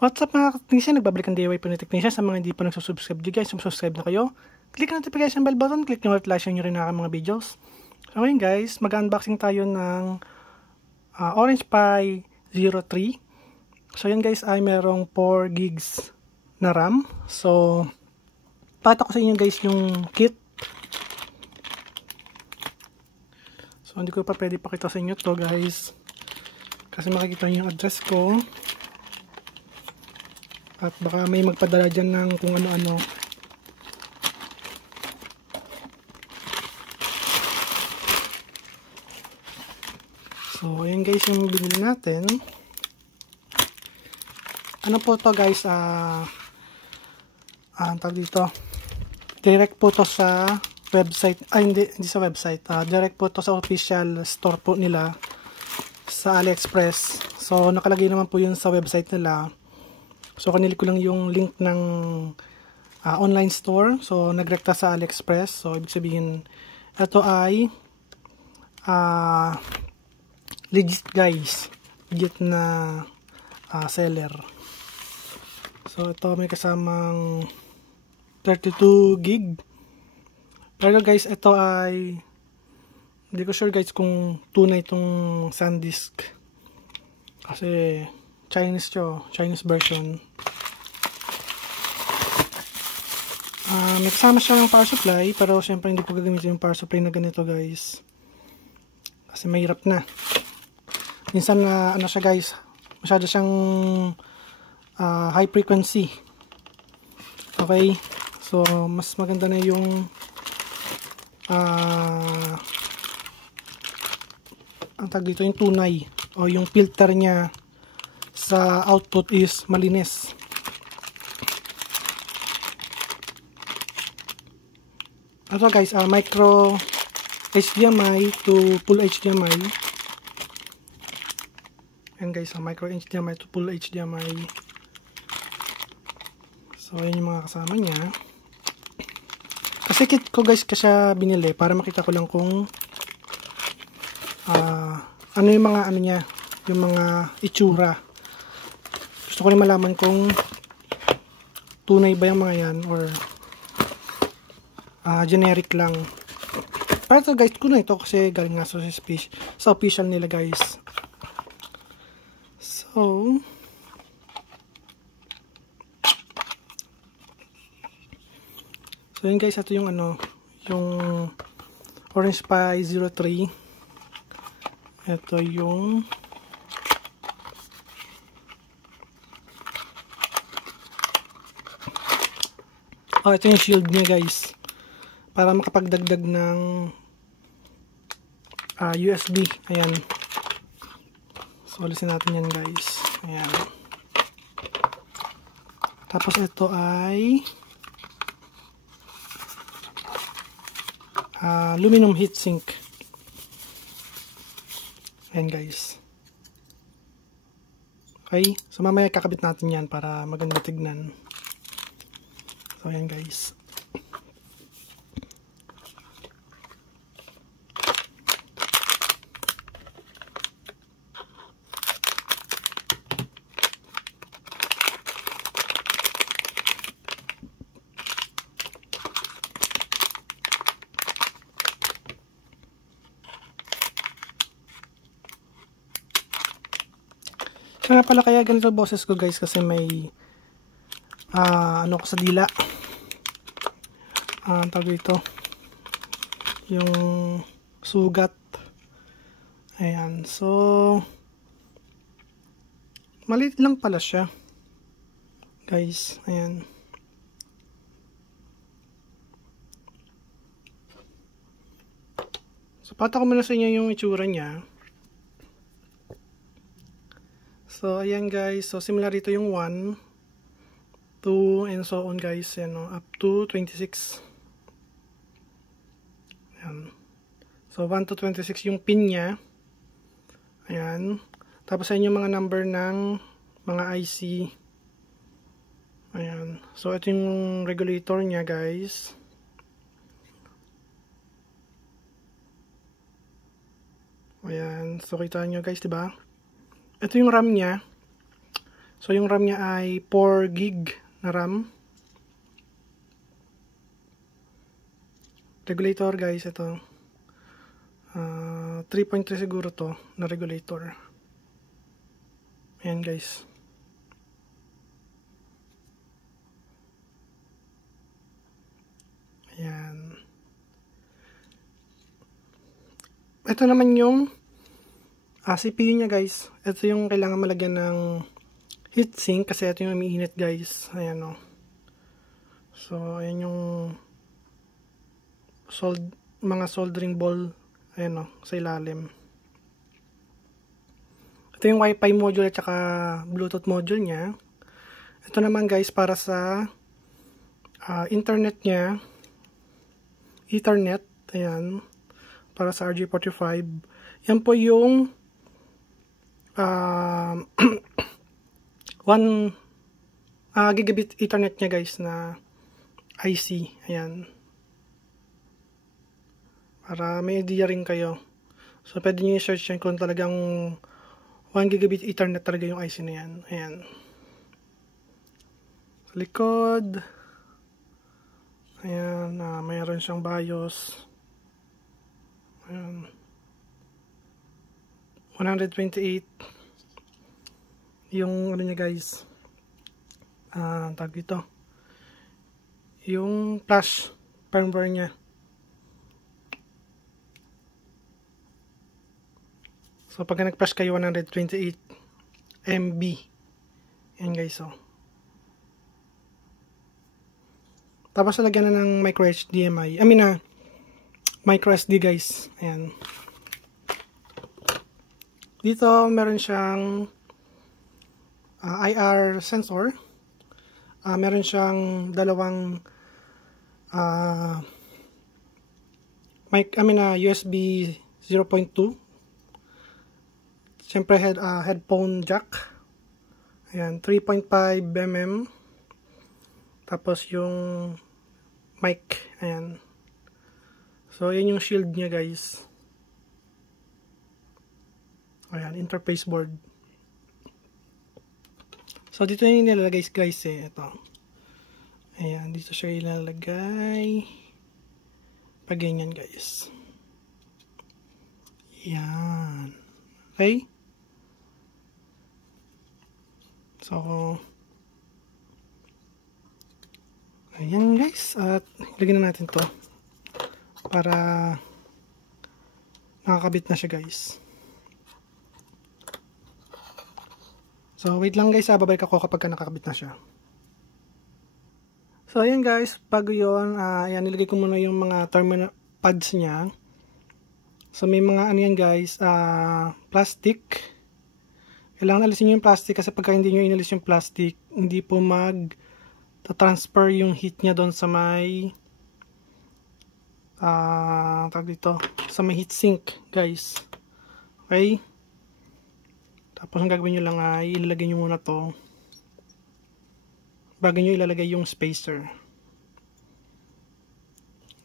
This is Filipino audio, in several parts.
What's up mga technician? Nagbabalik ang DIY po ni technician. Sa mga hindi pa nagsusubscribe dyan guys, subscribe na kayo. Click ang notification bell button, click nyo at like nyo rin ang mga videos. So ngayon guys, mag-unboxing tayo ng Orange Pi 03. So yan guys ay merong 4 gigs na RAM. So pakita ko sa inyo guys yung kit. So hindi ko pa pwede pakita sa inyo to guys, kasi makikita nyo yung address ko. At baka may magpadala dyan ng kung ano-ano. So, ayan guys yung binili natin. Ano po to guys? Tawag dito. Direct po to sa website. Hindi sa website. Direct po to sa official store po nila sa AliExpress. So, nakalagay naman po yun sa website nila. So, kanili ko lang yung link ng online store. So, nagrekta sa AliExpress. So, ibig sabihin, ito ay legit guys. Legit na seller. So, ito may kasamang 32 gig. Pero guys, ito ay hindi ko sure guys kung tunay itong SanDisk. Kasi Chinese version. May kasama siya ng power supply, pero syempre hindi ko gagamitin yung power supply na ganito guys, kasi mahirap na. Minsan ano siya guys, masyado siyang high frequency. Okay, so mas maganda na yung ang tag dito, yung tunay o yung filter niya sa output is malinis. Ito guys, micro HDMI to full HDMI. Ayan guys, micro HDMI to full HDMI. So ayan yung mga kasama niya. Kasi kit ko guys kasi binili para makita ko lang kung ano yung mga ano niya, yung mga itsura. Gusto ko rin malaman kung tunay ba yung mga yan or generic lang. Pero ito guys, tunay ito kasi galing nga sa official nila guys. So yun guys, ito yung ano, yung Orange Pi 03. Ito yung ito yung shield niya guys, para makapagdagdag ng USB. Ayan. So, alisin natin yan guys. Ayan. Tapos ito ay aluminum heatsink. Ayan guys. Okay. So, mamaya kakabit natin yan para maganda tignan. So, ayan guys. Kaya pala kaya ganito boses ko guys, kasi may ano ko sa dila. Tawag ito yung sugat. Ayan, so maliit lang pala siya guys. Ayan, so pata ko muna sa inyo yung itsura niya. So ayan guys, so similar dito yung 1, 2 and so on guys, yan, up to 26. Ayan. So 1 to 26 yung pin niya. Ayan. Tapos ayan yung mga number ng mga IC. Ayan. So ito yung regulator niya guys. Ayan. So kita nyo guys, diba? Ito yung RAM niya. So yung RAM niya ay 4 gig na RAM. Regulator guys, ito. 3.3 siguro to na regulator. Ayan guys. Ayan. Ito naman yung CPU niya guys. Ito yung kailangan malagyan ng heatsink kasi ito yung umiinit guys. Ayan o. So ayan yung mga soldering ball. Ayan o, sa ilalim. Ito yung Wi-Fi module at saka Bluetooth module niya. Ito naman guys para sa internet niya. Ethernet, ayan, para sa RJ45. Yan po yung 1 gigabit Ethernet niya guys na IC, ayan. Para may idea rin kayo. So pwede nyo i-search yan kung talagang 1 gigabit Ethernet talaga yung IC na yan, ayan. Sa likod, ayan, mayroon siyang BIOS. Ayan. 128 yung ano niya guys. Tag ito. Yung flash firmware niya. So pag nag-flash kayo 128 MB. Ayan guys, oh. Tapos lagyan na ng micro HDMI. Micro SD guys. Ayan. Dito meron siyang IR sensor. Meron siyang dalawang USB 0.2. Siyempre headphone jack. Ayan, 3.5mm. Tapos yung mic, ayan. So, yan yung shield niya guys. Ayan, interface board. So, dito yung nilalagay guys eh. Ito. Ayan, dito siya ilalagay. Pag ganyan guys. Ayan. Okay? So, ayan guys, at ilagay na natin to para nakakabit na siya guys. So wait lang guys, babalik ako kapag nakakabit na siya. So ayan guys, bago yun, ayan, nilagay ko muna yung mga terminal pads niya. So may mga ano yan guys, plastic. Kailangan alisin nyo yung plastic kasi pagka hindi nyo inalis yung plastic, hindi po transfer yung heat niya doon sa may tawag dito, sa may heat sink guys. Okay? Tapos ang gagawin nyo lang ay ilalagay nyo muna to bago nyo ilalagay yung spacer.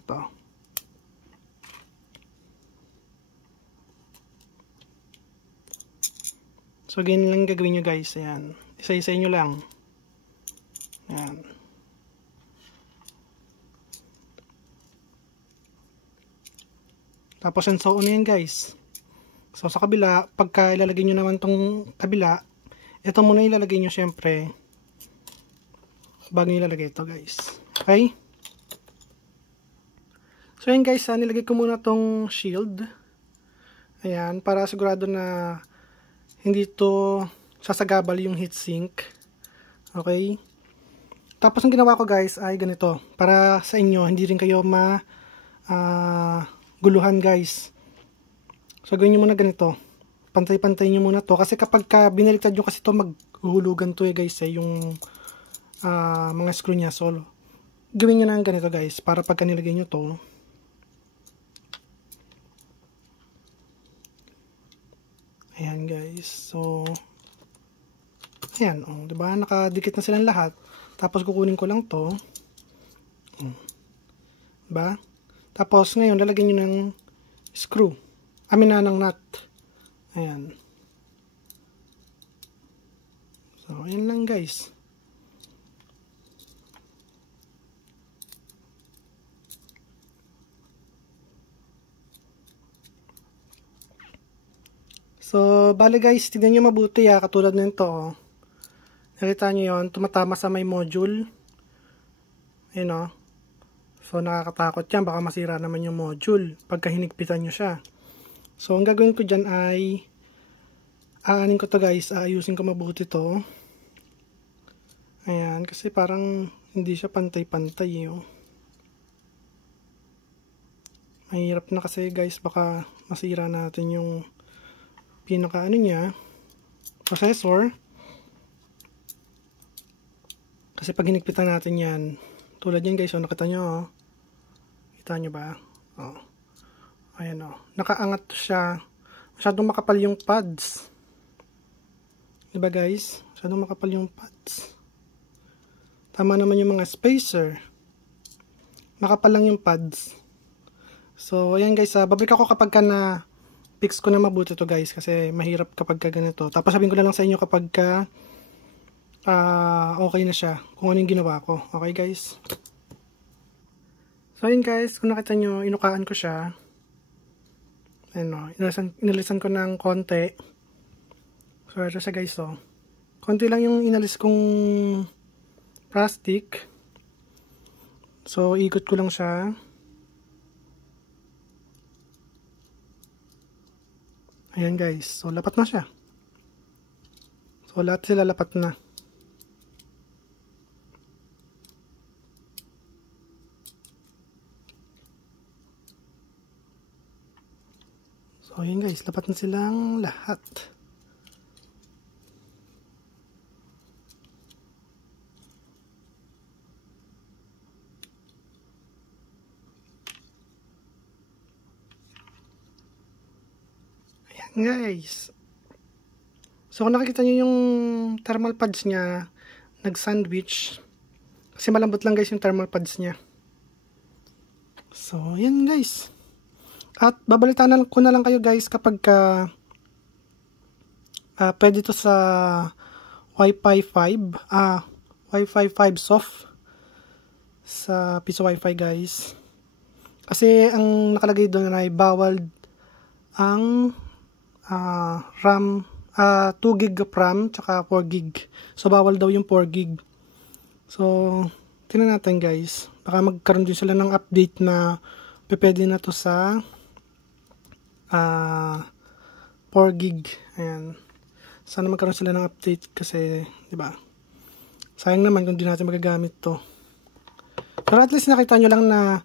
Ito. So ganyan lang gagawin nyo guys. Ayan. Isa-isa nyo lang. Ayan. Tapos and so on yan guys. So sa kabila, pagka ilalagay nyo naman tong kabila, ito muna ilalagay nyo syempre bago ilalagay ito guys. Okay? So yan guys, nilagay ko muna tong shield. Ayan, para sigurado na hindi to sasagabal yung heatsink. Okay? Tapos ang ginawa ko guys ay ganito. Para sa inyo, hindi rin kayo guluhan guys. So gawin nyo muna ganito. Pantay-pantay nyo muna to. Kasi kapag binaliktad nyo kasi to, maghuhulugan to guys yung mga screw nya. So gawin nyo na ganito guys. Para pagka nilagay nyo to, ayan guys. So ayan, diba? Nakadikit na silang lahat. Tapos kukunin ko lang to. Diba? Tapos ngayon lalagyan nyo ng screw. Ng nut. Ayan. So So, ayan lang guys. So, bale guys, tignan nyo mabuti katulad nito, oh. Nakita nyo yun, tumatama sa may module. Ayan, oh. So, nakakatakot yan, baka masira naman yung module pagka hinigpitan nyo siya. So, ang gagawin ko dyan ay aanin ko to guys, aayusin ko mabuti to. Ayan, kasi parang hindi siya pantay-pantay, oh. Mahirap na kasi guys, baka masira natin yung pinaka niya, processor. Kasi pag hinigpitan natin yan, tulad yan guys, nakita nyo, oh. Kita nyo ba? Oh. Ayan, oh. Nakaangat siya. Masyadong makapal yung pads. Diba guys? Masyadong makapal yung pads. Tama naman yung mga spacer. Makapal lang yung pads. So, ayan guys, babalik ako kapag ka na fix ko na mabuti to guys, kasi mahirap kapag ka ganito. Tapos sabihin ko na lang sa inyo kapag ka okay na siya, kung ano yung ginawa ko. Okay guys? So ayun guys, kung nakita nyo, inukaan ko siya. Ano, inalisan ko ng konti. So ito siya guys, oh. Konti lang yung inalis kong plastic. So ikot ko lang siya. Ayan guys, so lapat na siya. So lahat sila lapat na. So ayan guys, lapat na silang lahat. Guys, so kung nakikita nyo yung thermal pads nya nag-sandwich, kasi malambot lang guys yung thermal pads nya. So yan guys, at babalitaan ko na lang kayo guys kapag pwede to sa Wi-Fi 5 Wi-Fi 5 soft sa piso Wi-Fi guys, kasi ang nakalagay doon ay bawal ang RAM, 2 gig of RAM, tsaka 4 gig. So, bawal daw yung 4 gig. So, tingnan natin guys. Baka magkaroon din sila ng update na pwede na to sa 4 gig. Ayan. Sana magkaroon sila ng update kasi, di ba? Sayang naman kung di natin magagamit to. Pero at least nakita nyo lang na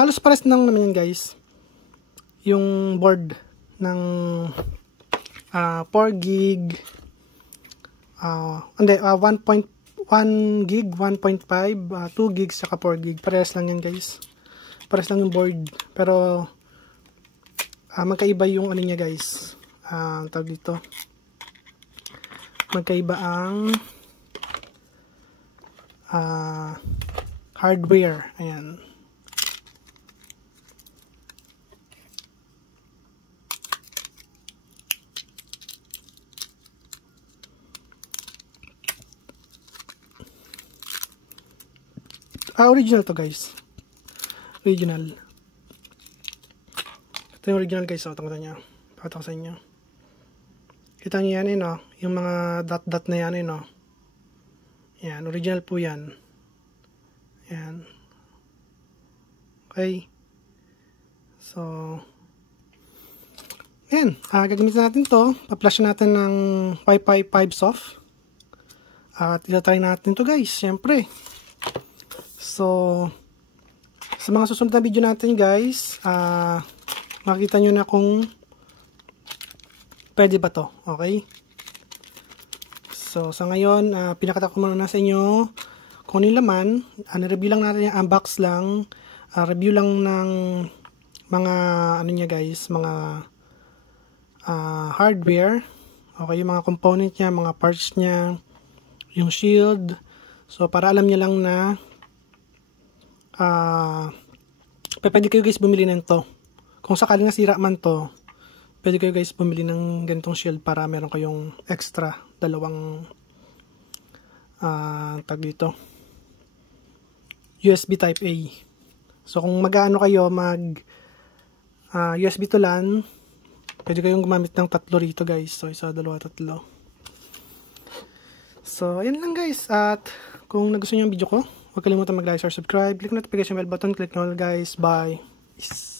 halos pares nang naman yan guys. Yung board ng 4 gig 1.1 gig, 1.5, 2 gigs saka 4 gig. Parehas lang yan guys. Parehas lang yung board. Pero magkaiba yung ano niya guys. Tawag dito. Magkaiba ang hardware. Ayan. Original to guys. Original. Ito yung original guys. Tanggalin nyo. Pakita ko sa inyo. Kita nyo yan no? Yung mga dot na yan no? Yan. Original po yan. Yan. Okay. So. Yan. Gagamitin natin to. Pa-flash natin ng Wi-Fi 5 soft. At itatry natin to guys. Siyempre. So, sa mga susunod na video natin guys, makikita nyo na kung pwede ba to, okay? So, sa ngayon, pinakita ko muna sa inyo kung ano yung laman. Review lang natin yung unbox lang. Review lang ng mga, ano niya guys, mga hardware. Okay, yung mga component niya, mga parts niya, yung shield. So, para alam niya lang na pwede kayo guys bumili nito. Kung sakaling nasira man to, pwede kayo guys bumili ng ganitong shield para meron kayong extra dalawang tag dito, USB type A. So kung mag-ano kayo, USB to LAN, pwede kayong gumamit ng tatlo rito guys. So isa, dalawa, tatlo. So ayan lang guys, at kung nagustuhan niyo ang video ko, huwag kalimutan mag-like or subscribe, click notification bell button, click nyo all guys. Bye. Peace.